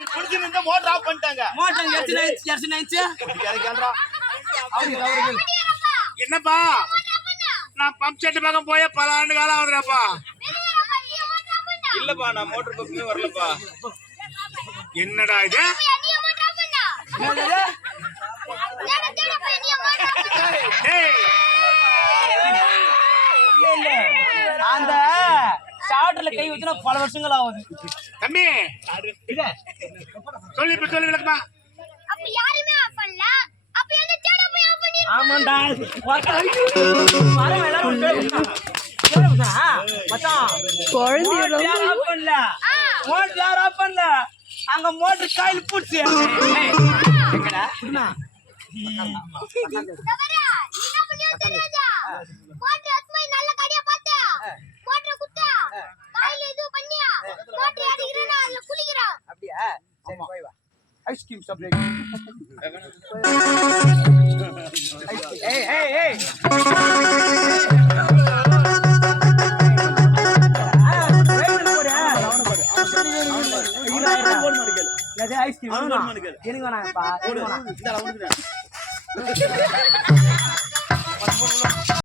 குளிச்சிருந்தா motor off பண்ணிட்டாங்க. Motor எரிச்சு என்னப்பா நான் பம்ப் செட் பக்கம் போய் பல ஆண்டு காலம் ஆகுதுடாப்பா. இல்லப்பா நான் மோட்டர் பக்கமே வரலப்பா. என்னடா இது? அந்த சாட்டர்ல கை வச்சுனா பல வருஷங்கள் ஆகுது. தம்பி சொல்லி விளக்குமா. ஆமாண்டா அங்க மோட்டர் காயில் பூச்சி ஐஸ்கிரீம் சாப்பிடு. ஐஸ்கிரீம்